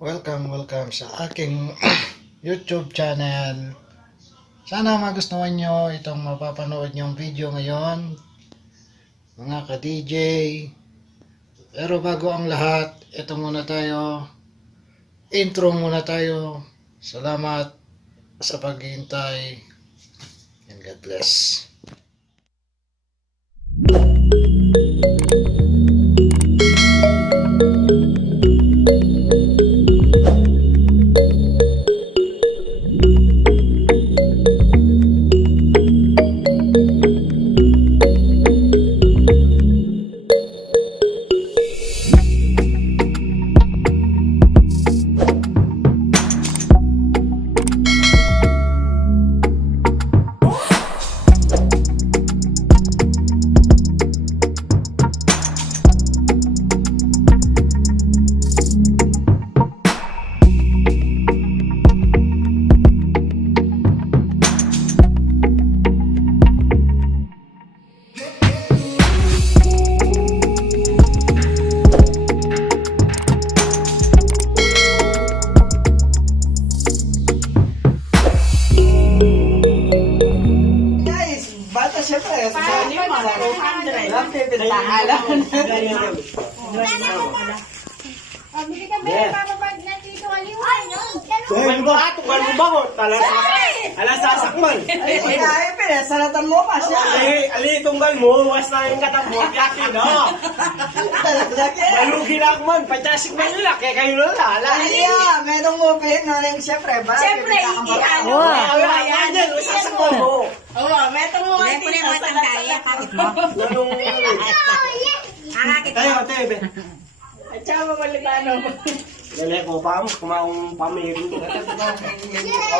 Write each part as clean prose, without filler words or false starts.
Welcome sa aking YouTube channel. Sana magustuhan nyo itong mapapanood nyong video ngayon, mga ka-DJ. Pero bago ang lahat, ito muna tayo. Intro muna tayo. Salamat sa paghihintay. And God bless. Siyempre, sa inyo, mga 200. Lang, pipintahan lang. Bili ka ba yung bababag na dito aliwan? Tukan mo ba? Tukan mo ba ko? Alas sasakman. Ay, pinasalatan mo pa siya. Ali, tunggal mo. Was na yung katapot. Yakin, no? Malugi na ako man. Pachasik man nila. Kaya kayo na. Ay, medong mo pilit na rin siyempre. Siyempre, iihan mo. Ayan, sasakman mo. Oo, metong mo kasi. May mo itang daya. Tayo, tebe. At saka maligano. Dali ko pa mo. Kumaong pamirin.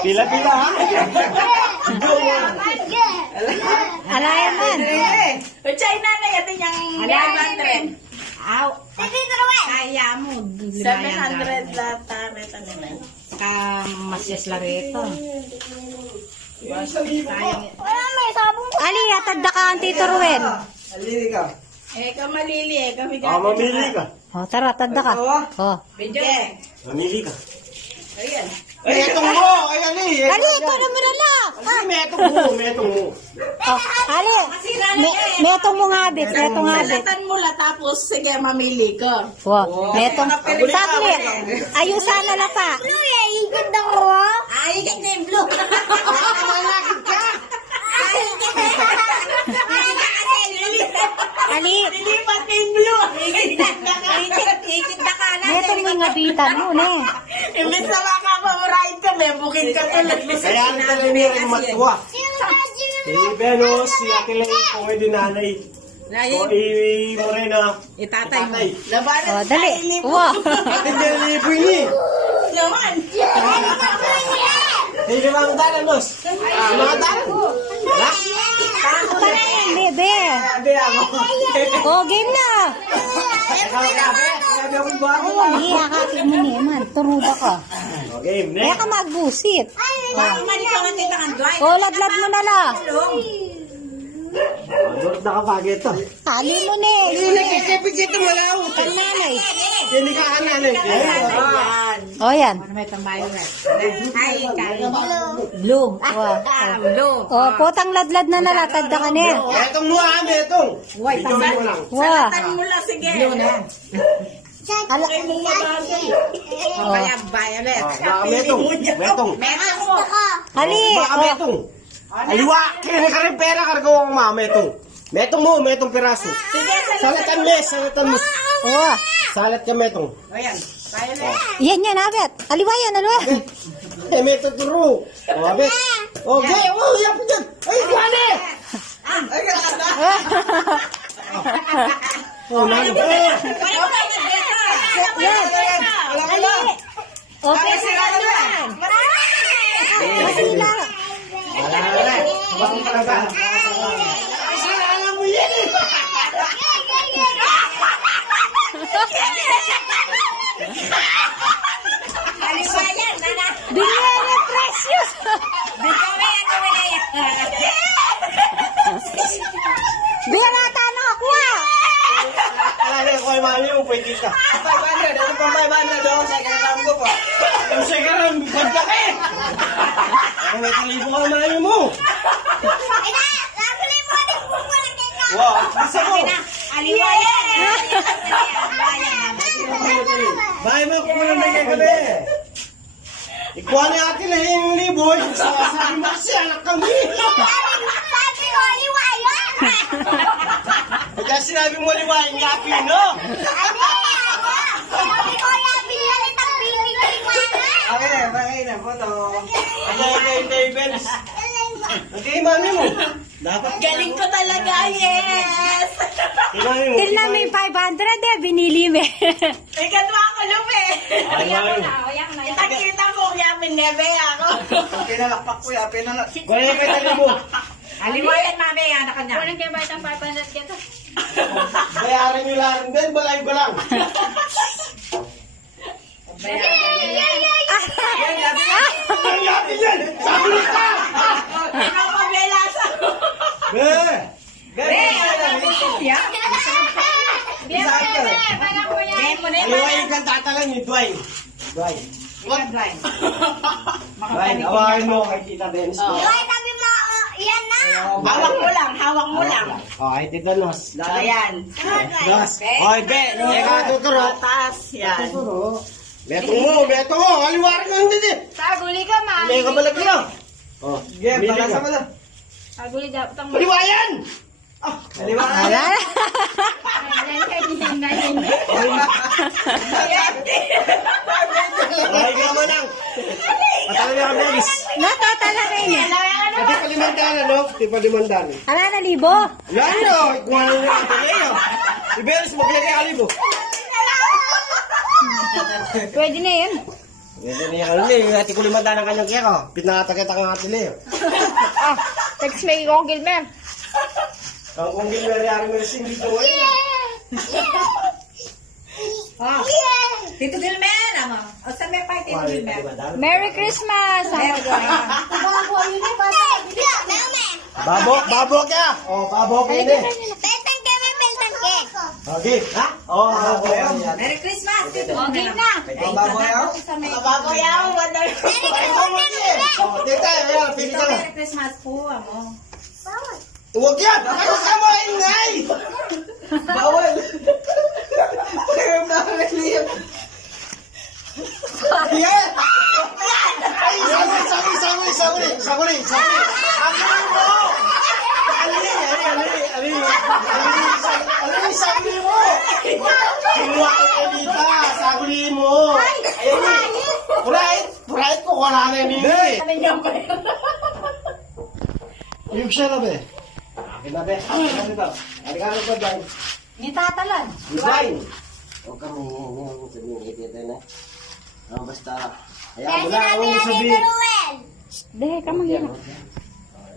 Pila-pila, ha? Alaya man. At saka inanay atin yung 500. Aw. Kaya mo. 700 lata. Reta naman. Masyas larito. Ali, atad na ka ang Tito Ruel. Alili ka. Kamalili kami Mamili ka. O, tara, atad na ka. O. Video. Mamili ka. Ayan. Ay, etong mo! Ay, Ali! Ali, ito na mo na lang. Metong mo, metong mo. O, Ali, metong mo nga, bit. Metong nga, bit. Salatan mo la tapos sige mamili ko. O, metong. Tabli, ayusan na lang pa. Ikot na ko. Ay, ikot na yung blue. Malagid ka. Ali, Lilipat na yung blue. Ikot na ka na. metong mo nga bitan mo, ne. Imbis na makaka-ride ka, may bukid ka tulad mo sa Kaya ang talinir yung matwa. Si Venus, si Ate Lay, kung may dinanay. O Morena, Itatay mo. Itatay. Labanan O, dali. libo. Wow. Ate Delivery ni. Naman. Hindi ba ang talan, boss? Mga talan? Ha? Apa na yan, bebe? Sabi ako. O, game na. Sabi ako ba ako? O, hiyakakin mo niya, man. Turuba ka. Okay, Kaya next. ka magbusit. Mali ka man kita ang drive. O, ladlad mo na lang. Dorot na kapag ito. Ali mo, ne. Kapag ito malaw. Ang nanay. Hindi ka kanan. O, yan. May tambayo na. Ay, kari. Blue. Wow. Blue. O, putang ladlad na nalatad na ka niya. Etong mo kami, etong. Video mo lang. Wow. Salatan mo lang, sige. Blue na. Ala. O, kaya violet. Baka metong. Metong. Meron mo. Ali. Baka O, metong. Aliwa. Kaya ka rin pera kargaw ang mga metong. Metong mo, metong piraso. Sige, Salatan mo, salatan mo. o. Salat ka metong. Ayan, violet. Yan yan, abet. Aliwa yan, aliwa. Eh, metong turo. O, abet. Okay, oh, yan po dyan. Ay, kuwane. Ay, ganda. Oh, nalo. Yan. Ali. Okay, sila naman. Masila. Alam mo yan eh. Aliwayan, nana. Binere precious. Binata na ako Alala ko kay mami mo, pwede ka. 500, ito pang 500 doon sa kailangan ko po. Ang sagaran, bagya ka eh! Ang natalibo ka naman mo! Ina, lakunin mo din po mo na kaya. Wow, bisa mo! Aliwayan. Bahay mo, kukulang na kayo gabi! Ikuha ni ate na yung libo, sabi mo kasi anak kami! Sabi ko, aliwayan. Kaya sinabi mo liwain nga, Pino! Sabi ko, pinalit ang piniliwanan. Okay na, photo. Ay, Benz! Okay, mami mo! Dapat Galing ko talaga, yes! Kay mami mo! Till na may 500 eh, binili mo. Ay, ganwa ako lume. Ay, mami! Kita ko, kaya pinebe ako. Pinalakpak ko ya, Kuya kayo talibo! Aliwayan, mami, anak ka niya. Unang kaya ba itong 500 kita? Bayarin nyo lang din, balay ko lang! Ang yakin yan! Sabi ka! Ikaw pabelasa. Be! Aliwain kang tatalan ni Dwayne. Dwayne, awakin mo kay Tita Benz. Iway, sabi mo, yan na. Hawak mo lang. Okay, Tita Nos. Ayan. Nos. Okay, Be. Eka, tuturo. Taas, yan. Beto mo. Aliwarin mo hindi din. Saguli ka, ma. May kabalag nyo. Oh, Game, balasa mo na. Saguli dapat ang Aliwayan! Ala. Okay, gama lang. Patalo na kami, Alice. Natatala rin eh. Pati palimandan, ano? Pati palimandan. Ala na libo. Yan nyo. Ikuha na nyo ang talayo. Ibelis, maglagay alibo. Pwede na yun. Pwede na yung alin eh. Ati ko limandan ang kanyang kero. Pinakatakita ka nga sila. Ah, text me kong Gilmer. Ang kung ginayari mo rin dito ngayon. Tito Gilmer, ama. O, saan may pa Tito Gilmer? Merry Christmas! Babok ka! Oh, babok ka ini. Beltang ke, ma, beltang ke. Okay, ha? Oh, okay. Merry Christmas, Tito Okay Gilmer. na. Babayaw? Babayaw, wala. Oh, tita, ayan, pili ka na. Merry Christmas po, amo. Huwag yan! Huwag ka mo ingay! Bawal! Ayun na, Liam. Yan! Ay, saguli! Agulin mo! Alin, saguli mo! Kinuha ka kayo dito, saguli mo! Right ko, wala na yun eh! Yung siya na ba eh? Akin na, be. Akin na dito. Alikano ko, Dwayne. Ni tatalan. Dwayne! Huwag kami sabihin ito na. Basta, hayaan mo lang ako yung sabihin. Deh, kamu hirap.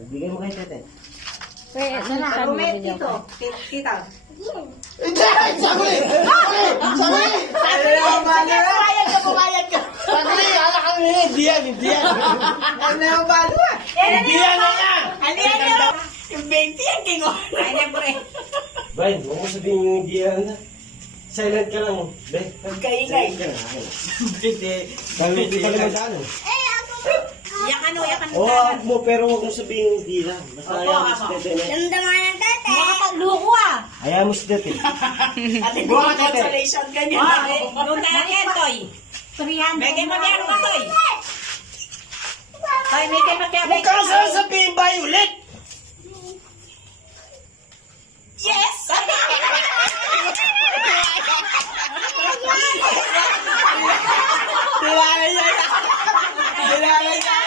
Bigay mo kay Tete. Wait, Rumet, Tito. Tita. Hindi! Saguli! Pumayag ka. Saguli! Hala ka nyo! Hindi yan! Ano yung balo ah? Hindi yan na yan! Aliyan nyo. Yung 20 yan, kingo. Ay, pre. Dwayne, huwag mo sabihin yung hindi yan. Silent ka lang. Be, Huwag ka ingay. silent ka lang. Dahil hindi pa naman daan. Yakan Oo, huwag mo, pero huwag mo sabihin yung hindi lang. Basta Opo, hayaan mo si opo. Tete na. Damdaman ng tete. Makapagluko ah. Hayaan mo si Tete. Ate, buka consolation ka niya. Yung tayan, Toy. 300. Megay magyaro ka, Toy. Toy, megay magyaro Huwag ka sasabihin ba ulit? Yes! Tilala niya! Tilala niya!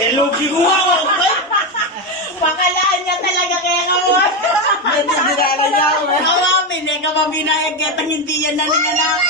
Elogi ko ako! Pakalaan niya talaga kaya nga mo. Hindi dinala niya ako. Kawamin, eh, kamabinayag kaya hindi yan nalinganak.